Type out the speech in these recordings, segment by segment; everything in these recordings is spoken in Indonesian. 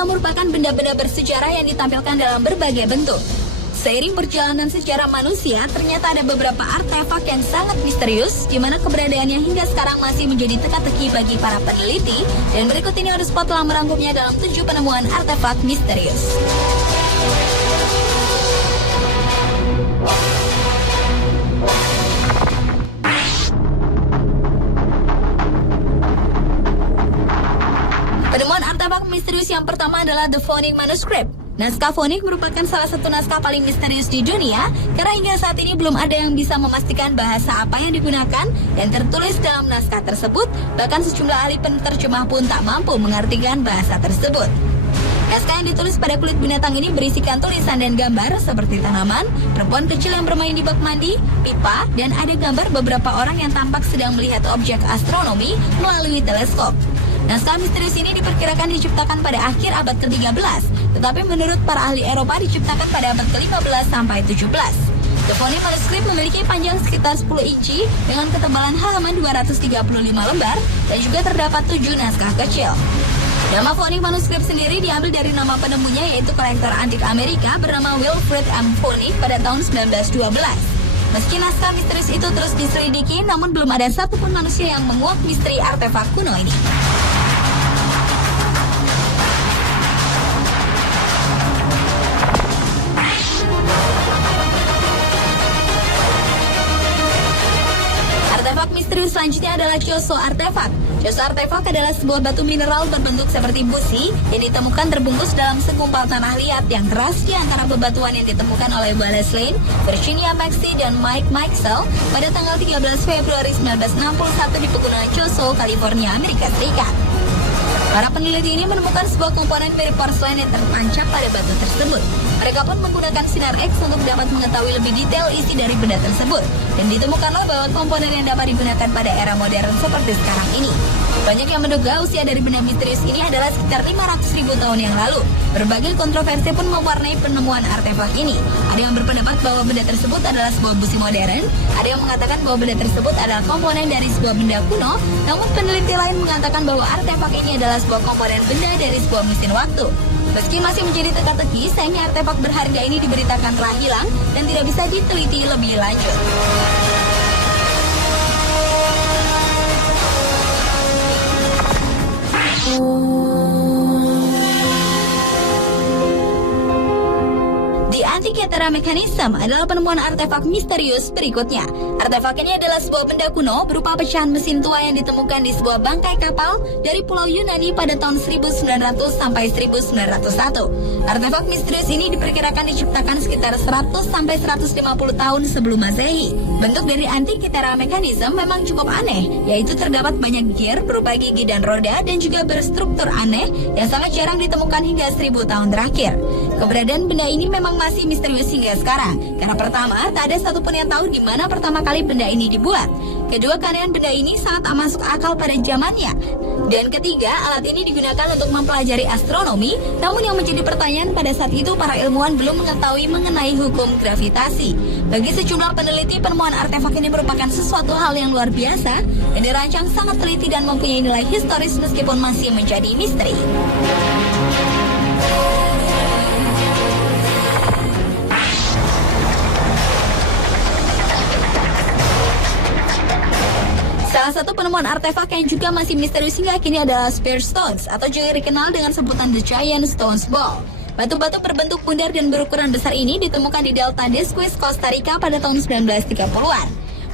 adalah merupakan benda-benda bersejarah yang ditampilkan dalam berbagai bentuk. Seiring perjalanan sejarah manusia, ternyata ada beberapa artefak yang sangat misterius, di mana keberadaannya hingga sekarang masih menjadi teka-teki bagi para peneliti. Dan berikut ini Spot telah merangkumnya dalam 7 penemuan artefak misterius. Penemuan artefak misterius yang pertama adalah The Phoenix Manuscript. Naskah Phoenix merupakan salah satu naskah paling misterius di dunia karena hingga saat ini belum ada yang bisa memastikan bahasa apa yang digunakan dan tertulis dalam naskah tersebut, bahkan sejumlah ahli penerjemah pun tak mampu mengartikan bahasa tersebut. Naskah yang ditulis pada kulit binatang ini berisikan tulisan dan gambar seperti tanaman, perempuan kecil yang bermain di bak mandi, pipa, dan ada gambar beberapa orang yang tampak sedang melihat objek astronomi melalui teleskop. Naskah misterius ini diperkirakan diciptakan pada akhir abad ke-13, tetapi menurut para ahli Eropa diciptakan pada abad ke-15 sampai 17. The Phoenix Manuscript memiliki panjang sekitar 10 inci dengan ketebalan halaman 235 lembar dan juga terdapat 7 naskah kecil. Nama Phoenix Manuscript sendiri diambil dari nama penemunya, yaitu kolektor antik Amerika bernama Wilfred M. Phoenix pada tahun 1912. Meski naskah misterius itu terus diselidiki, namun belum ada satupun manusia yang menguak misteri artefak kuno ini. Artefak misterius selanjutnya adalah Chozo Artefak. Chozo Artefak adalah sebuah batu mineral berbentuk seperti busi yang ditemukan terbungkus dalam segumpal tanah liat yang keras di antara bebatuan yang ditemukan oleh Wallace Lane, Virginia Maxey, dan Mike Mikesell pada tanggal 13 Februari 1961 di pegunungan Chozo, California, Amerika Serikat. Para peneliti ini menemukan sebuah komponen mirip porselen yang tertancap pada batu tersebut. Mereka pun menggunakan sinar X untuk dapat mengetahui lebih detail isi dari benda tersebut. Dan ditemukanlah bahwa komponen yang dapat digunakan pada era modern seperti sekarang ini. Banyak yang menduga usia dari benda misterius ini adalah sekitar 500.000 tahun yang lalu. Berbagai kontroversi pun mewarnai penemuan artefak ini. Ada yang berpendapat bahwa benda tersebut adalah sebuah busi modern, ada yang mengatakan bahwa benda tersebut adalah komponen dari sebuah benda kuno, namun peneliti lain mengatakan bahwa artefak ini adalah sebuah komponen benda dari sebuah mesin waktu. Meski masih menjadi teka-teki, sayangnya artefak berharga ini diberitakan telah hilang dan tidak bisa diteliti lebih lanjut. The Antikythera Mechanism adalah penemuan artefak misterius berikutnya. Artefak ini adalah sebuah benda kuno berupa pecahan mesin tua yang ditemukan di sebuah bangkai kapal dari pulau Yunani pada tahun 1900 sampai 1901. Artefak misterius ini diperkirakan diciptakan sekitar 100 sampai 150 tahun sebelum Masehi. Bentuk dari Antikythera Mechanism memang cukup aneh, yaitu terdapat banyak gear berupa gigi dan roda dan juga berstruktur aneh yang sangat jarang ditemukan hingga 1000 tahun terakhir. Keberadaan benda ini memang masih misterius hingga sekarang. Karena pertama, tak ada satupun yang tahu di mana pertama kali benda ini dibuat. Kedua, keanehan benda ini sangat tak masuk akal pada zamannya. Dan ketiga, alat ini digunakan untuk mempelajari astronomi. Namun yang menjadi pertanyaan pada saat itu, para ilmuwan belum mengetahui mengenai hukum gravitasi. Bagi sejumlah peneliti, penemuan artefak ini merupakan sesuatu hal yang luar biasa dan dirancang sangat teliti dan mempunyai nilai historis meskipun masih menjadi misteri. Salah satu penemuan artefak yang juga masih misterius hingga kini adalah Spear Stones atau juga dikenal dengan sebutan The Giant Stones Ball. Batu-batu berbentuk bundar dan berukuran besar ini ditemukan di Delta Desquez, Costa Rica pada tahun 1930-an.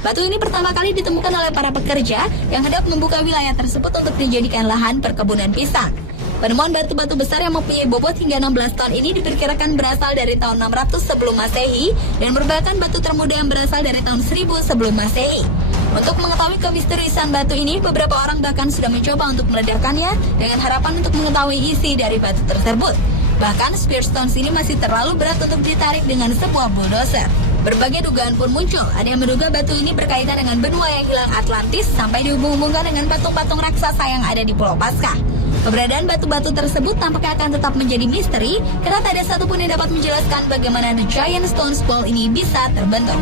Batu ini pertama kali ditemukan oleh para pekerja yang hendak membuka wilayah tersebut untuk dijadikan lahan perkebunan pisang. Penemuan batu-batu besar yang mempunyai bobot hingga 16 ton ini diperkirakan berasal dari tahun 600 sebelum Masehi dan merupakan batu termuda yang berasal dari tahun 1000 sebelum Masehi. Untuk mengetahui kemisteriusan batu ini, beberapa orang bahkan sudah mencoba untuk meledakkannya dengan harapan untuk mengetahui isi dari batu tersebut. Bahkan Spear Stones ini masih terlalu berat untuk ditarik dengan sebuah bulldozer. Berbagai dugaan pun muncul. Ada yang menduga batu ini berkaitan dengan benua yang hilang Atlantis sampai dihubung-hubungkan dengan patung-patung raksasa yang ada di Pulau Paskah. Keberadaan batu-batu tersebut tampaknya akan tetap menjadi misteri karena tak ada satupun yang dapat menjelaskan bagaimana The Giant Stones Ball ini bisa terbentuk.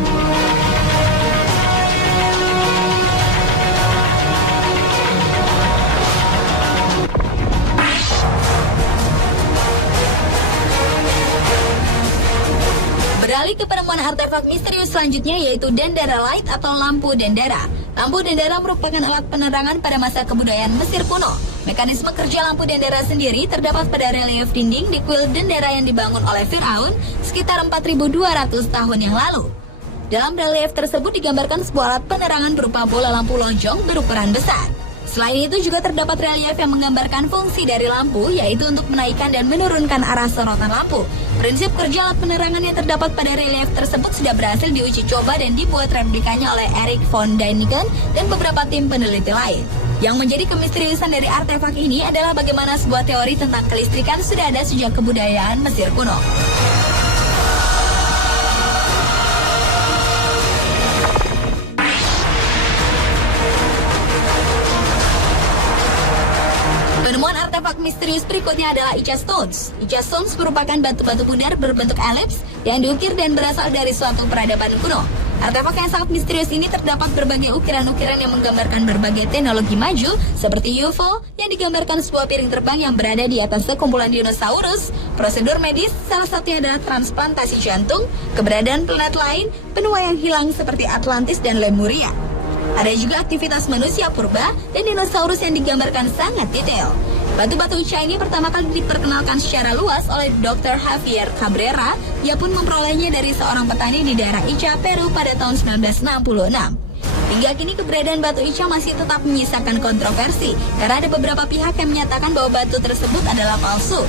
Beralih ke penemuan artefak misterius selanjutnya yaitu Dendera Light atau lampu dendera. Lampu dendera merupakan alat penerangan pada masa kebudayaan Mesir kuno. Mekanisme kerja lampu dendera sendiri terdapat pada relief dinding di kuil dendera yang dibangun oleh Firaun sekitar 4.200 tahun yang lalu. Dalam relief tersebut digambarkan sebuah alat penerangan berupa bola lampu lonjong berukuran besar. Selain itu juga terdapat relief yang menggambarkan fungsi dari lampu, yaitu untuk menaikkan dan menurunkan arah sorotan lampu. Prinsip kerja alat penerangan yang terdapat pada relief tersebut sudah berhasil diuji coba dan dibuat replikanya oleh Erich von Däniken dan beberapa tim peneliti lain. Yang menjadi kemisteriusan dari artefak ini adalah bagaimana sebuah teori tentang kelistrikan sudah ada sejak kebudayaan Mesir kuno. Penemuan artefak misterius berikutnya adalah Icha Stones. Icha Stones merupakan batu-batu bundar berbentuk elips yang diukir dan berasal dari suatu peradaban kuno. Artefak yang sangat misterius ini terdapat berbagai ukiran-ukiran yang menggambarkan berbagai teknologi maju seperti UFO yang digambarkan sebuah piring terbang yang berada di atas sekumpulan dinosaurus, prosedur medis, salah satunya adalah transplantasi jantung, keberadaan planet lain, benua yang hilang seperti Atlantis dan Lemuria. Ada juga aktivitas manusia purba dan dinosaurus yang digambarkan sangat detail. Batu-batu Icha ini pertama kali diperkenalkan secara luas oleh Dr. Javier Cabrera. Ia pun memperolehnya dari seorang petani di daerah Icha, Peru pada tahun 1966. Hingga kini keberadaan batu Icha masih tetap menyisakan kontroversi karena ada beberapa pihak yang menyatakan bahwa batu tersebut adalah palsu.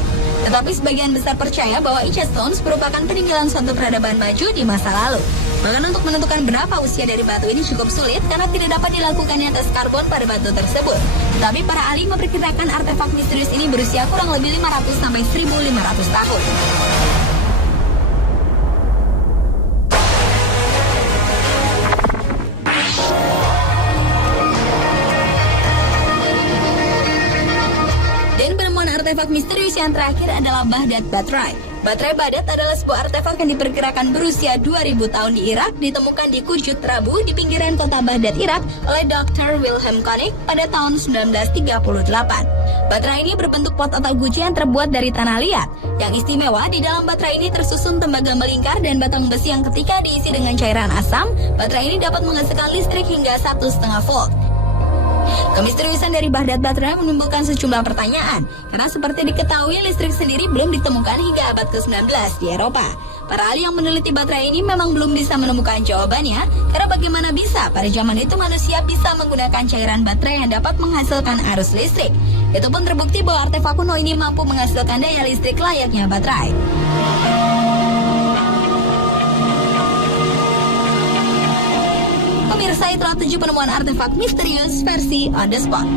Tetapi sebagian besar percaya bahwa Icha Stones merupakan peninggalan suatu peradaban maju di masa lalu. Bahkan untuk menentukan berapa usia dari batu ini cukup sulit karena tidak dapat dilakukannya tes karbon pada batu tersebut. Tetapi para ahli memperkirakan artefak misterius ini berusia kurang lebih 500 sampai 1.500 tahun. Dan penemuan artefak misterius yang terakhir adalah Baghdad Baterai. Baterai Baghdad adalah sebuah artefak yang diperkirakan berusia 2000 tahun di Irak, ditemukan di Kujut Rabu di pinggiran kota Baghdad, Irak oleh Dr. Wilhelm Koenig pada tahun 1938. Baterai ini berbentuk pot atau guci yang terbuat dari tanah liat. Yang istimewa, di dalam baterai ini tersusun tembaga melingkar dan batang besi yang ketika diisi dengan cairan asam, baterai ini dapat menghasilkan listrik hingga 1,5 volt. Kemisteriusan dari Baghdad Baterai menimbulkan sejumlah pertanyaan, karena seperti diketahui listrik sendiri belum ditemukan hingga abad ke-19 di Eropa. Para ahli yang meneliti baterai ini memang belum bisa menemukan jawabannya, karena bagaimana bisa pada zaman itu manusia bisa menggunakan cairan baterai yang dapat menghasilkan arus listrik. Itu pun terbukti bahwa artefak kuno ini mampu menghasilkan daya listrik layaknya baterai. Pemirsa, itulah 7 penemuan artefak misterius versi On The Spot.